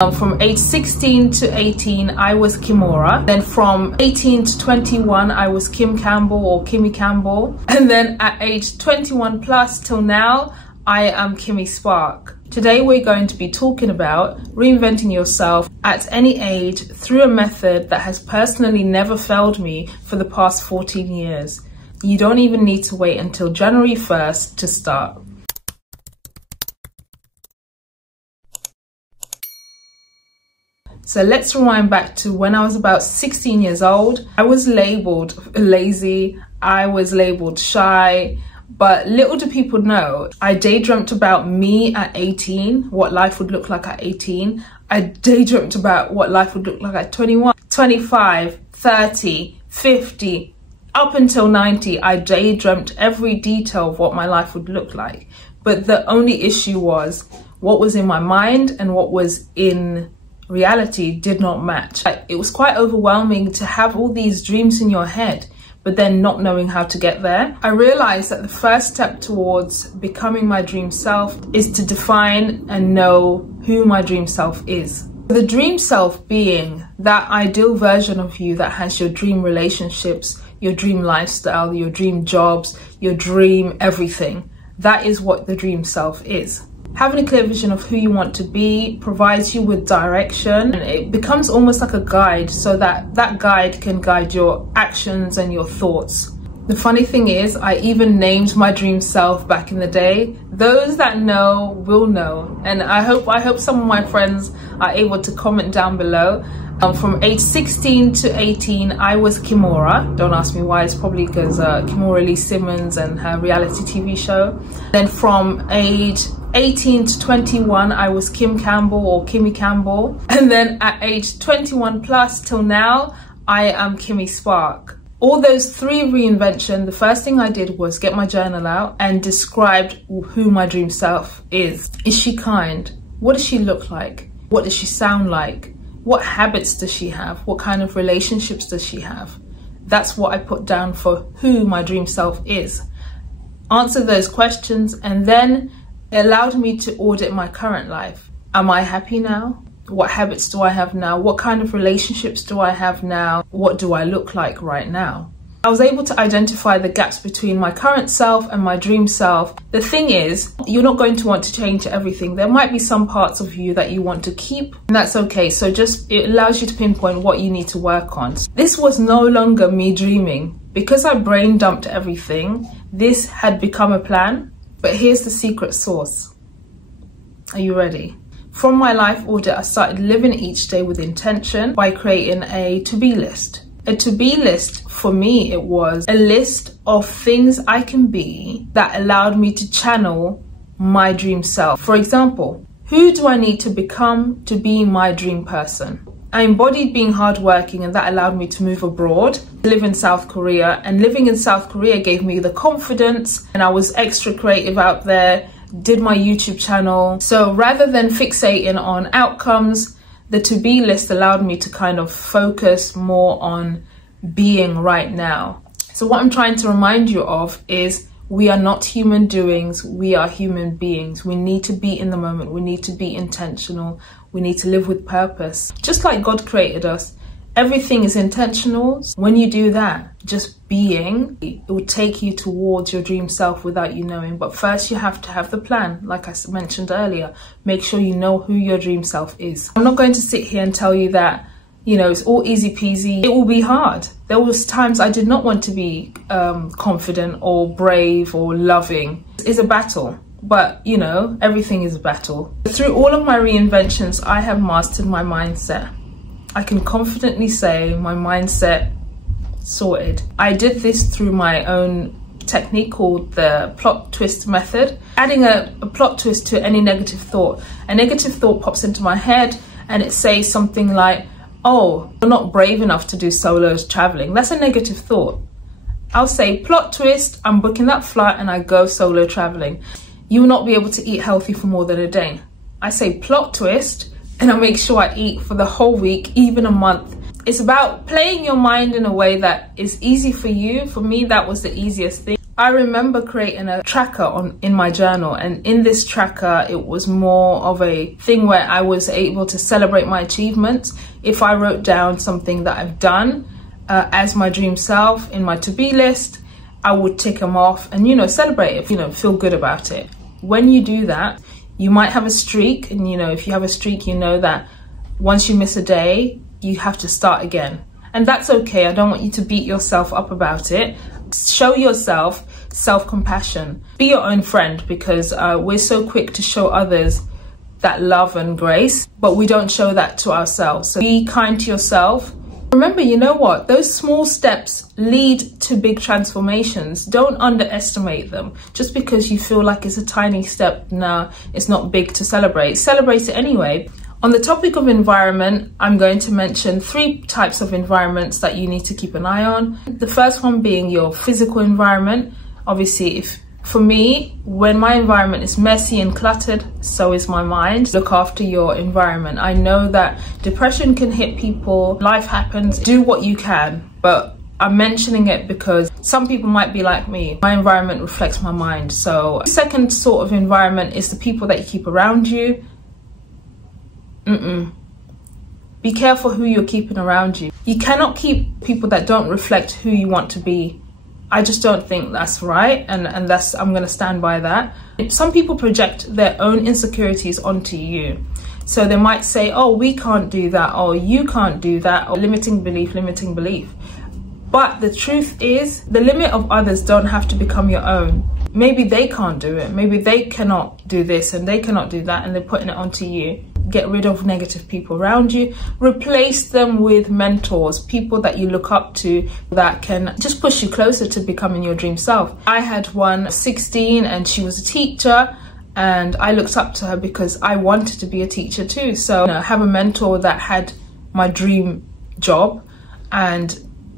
From age 16 to 18, I was Kimora. Then from 18 to 21, I was Kim Campbell or Kimmi Campbell. And then at age 21 plus till now, I am Kimmi Spark. Today we're going to be talking about reinventing yourself at any age through a method that has personally never failed me for the past 14 years. You don't even need to wait until January 1st to start. So let's rewind back to when I was about 16 years old. I was labeled lazy, I was labeled shy, but little do people know, I daydreamt about me at 18, what life would look like at 18. I daydreamt about what life would look like at 21, 25, 30, 50, up until 90. I daydreamt every detail of what my life would look like. But the only issue was what was in my mind and what was in reality did not match. It was quite overwhelming to have all these dreams in your head, but then not knowing how to get there. I realized that the first step towards becoming my dream self is to define and know who my dream self is. The dream self being that ideal version of you that has your dream relationships, your dream lifestyle, your dream jobs, your dream everything. That is what the dream self is. Having a clear vision of who you want to be provides you with direction, and it becomes almost like a guide, so that that guide can guide your actions and your thoughts. The funny thing is, I even named my dream self back in the day. Those that know will know, and I hope some of my friends are able to comment down below. From age 16 to 18, I was Kimora. Don't ask me why, it's probably because Kimora Lee Simmons and her reality TV show. Then from age 18 to 21, I was Kim Campbell or Kimmi Campbell. And then at age 21 plus till now, I am Kimmi Spark. All those three reinvention, the first thing I did was get my journal out and described who my dream self is. Is she kind? What does she look like? What does she sound like? What habits does she have? What kind of relationships does she have? That's what I put down for who my dream self is. Answer those questions, and then it allowed me to audit my current life. Am I happy now? What habits do I have now? What kind of relationships do I have now? What do I look like right now? I was able to identify the gaps between my current self and my dream self. The thing is, you're not going to want to change everything. There might be some parts of you that you want to keep, and that's okay. So it allows you to pinpoint what you need to work on. This was no longer me dreaming. Because I brain dumped everything, this had become a plan. But here's the secret sauce. Are you ready? From my life audit, I started living each day with intention by creating a to-be list. A to-be list, for me, it was a list of things I can be that allowed me to channel my dream self. For example, who do I need to become to be my dream person? I embodied being hardworking, and that allowed me to move abroad, live in South Korea, and living in South Korea gave me the confidence, and I was extra creative out there, did my YouTube channel. So rather than fixating on outcomes, the to-be list allowed me to kind of focus more on being right now. So what I'm trying to remind you of is we are not human doings, we are human beings. We need to be in the moment, we need to be intentional, we need to live with purpose. Just like God created us, everything is intentional. When you do that, just being, it will take you towards your dream self without you knowing. But first you have to have the plan. Like I mentioned earlier, make sure you know who your dream self is. I'm not going to sit here and tell you that, you know, it's all easy peasy. It will be hard. There was times I did not want to be confident or brave or loving. It's a battle. But, you know, everything is a battle. Through all of my reinventions, I have mastered my mindset. I can confidently say my mindset sorted. I did this through my own technique called the plot twist method. Adding a plot twist to any negative thought. A negative thought pops into my head and it says something like, oh, you're not brave enough to do solo traveling. That's a negative thought. I'll say, plot twist, I'm booking that flight and I go solo traveling. You will not be able to eat healthy for more than a day. I say plot twist, and I make sure I eat for the whole week, even a month. It's about playing your mind in a way that is easy for you. For me, that was the easiest thing. I remember creating a tracker in my journal, and in this tracker it was more of a thing where I was able to celebrate my achievements. If I wrote down something that I've done as my dream self in my to-be list, I would tick them off and, you know, celebrate it, you know, feel good about it. When you do that, you might have a streak, and, you know, if you have a streak, you know that once you miss a day, you have to start again. And that's okay. I don't want you to beat yourself up about it. Show yourself self-compassion. Be your own friend, because we're so quick to show others that love and grace, but we don't show that to ourselves. So be kind to yourself. Remember, you know what? Those small steps lead to big transformations. Don't underestimate them. Just because you feel like it's a tiny step, no, it's not big to celebrate. Celebrate it anyway. On the topic of environment, I'm going to mention 3 types of environments that you need to keep an eye on. The first one being your physical environment. Obviously, for me, when my environment is messy and cluttered, so is my mind. Look after your environment. I know that depression can hit people, life happens, do what you can, but I'm mentioning it because some people might be like me. My environment reflects my mind. So the second sort of environment is the people that you keep around you. Be careful who you're keeping around you. You cannot keep people that don't reflect who you want to be. I just don't think that's right, and I'm going to stand by that. Some people project their own insecurities onto you. So they might say, oh, we can't do that, or you can't do that, or limiting belief, limiting belief. But the truth is, the limit of others don't have to become your own. Maybe they can't do it. Maybe they cannot do this and they cannot do that, and they're putting it onto you. Get rid of negative people around you. Replace them with mentors, people that you look up to that can just push you closer to becoming your dream self. I had one 16 and she was a teacher, and I looked up to her because I wanted to be a teacher too. So, you know, have a mentor that had my dream job, and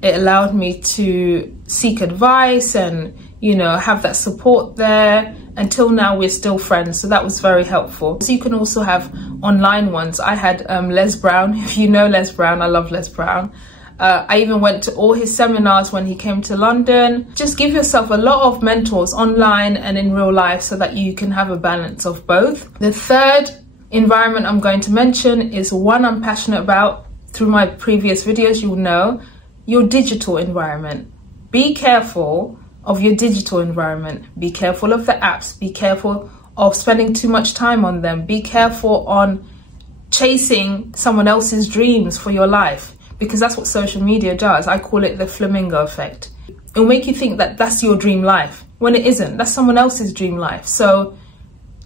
it allowed me to seek advice and, you know, have that support there. Until now, we're still friends, so that was very helpful. So you can also have online ones. I had Les Brown. If you know Les Brown, I love Les Brown. I even went to all his seminars when he came to London. Just give yourself a lot of mentors online and in real life so that you can have a balance of both. The third environment I'm going to mention is one I'm passionate about. Through my previous videos, you'll know, your digital environment. Be careful of your digital environment. Be careful of the apps. Be careful of spending too much time on them. Be careful on chasing someone else's dreams for your life, because that's what social media does. I call it the flamingo effect. It'll make you think that that's your dream life when it isn't. That's someone else's dream life. So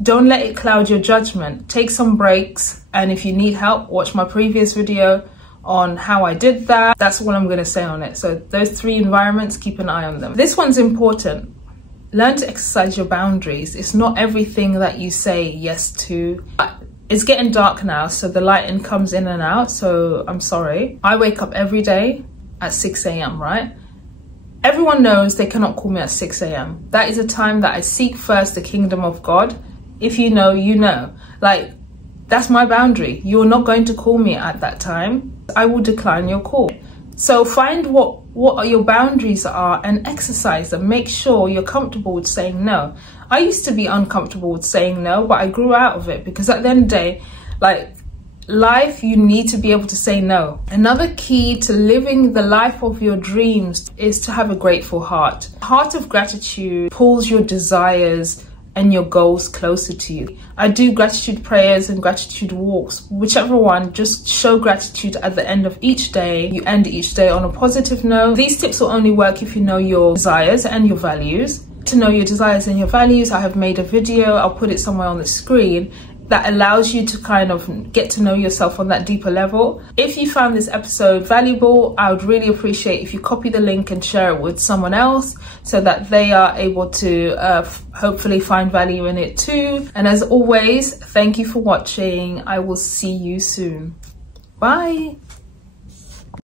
don't let it cloud your judgment. Take some breaks, and if you need help, watch my previous video on how I did that. That's what I'm going to say on it. So those 3 environments, keep an eye on them. This one's important. Learn to exercise your boundaries. It's not everything that you say yes to. It's getting dark now, so the lighting comes in and out, so I'm sorry. I wake up every day at 6 a.m, right? Everyone knows they cannot call me at 6 a.m. That is a time that I seek first the kingdom of God. If you know, you know. Like, that's my boundary. You're not going to call me at that time. I will decline your call. So find what your boundaries are and exercise them. Make sure you're comfortable with saying no. I used to be uncomfortable with saying no, but I grew out of it, because at the end of the day, like life, you need to be able to say no. Another key to living the life of your dreams is to have a grateful heart. Heart of gratitude pulls your desires and your goals closer to you. I do gratitude prayers and gratitude walks, whichever one. Just show gratitude at the end of each day. You end each day on a positive note. These tips will only work if you know your desires and your values. To know your desires and your values, I have made a video, I'll put it somewhere on the screen, that allows you to kind of get to know yourself on that deeper level. If you found this episode valuable, I would really appreciate if you copy the link and share it with someone else so that they are able to hopefully find value in it too. And as always, thank you for watching. I will see you soon. Bye.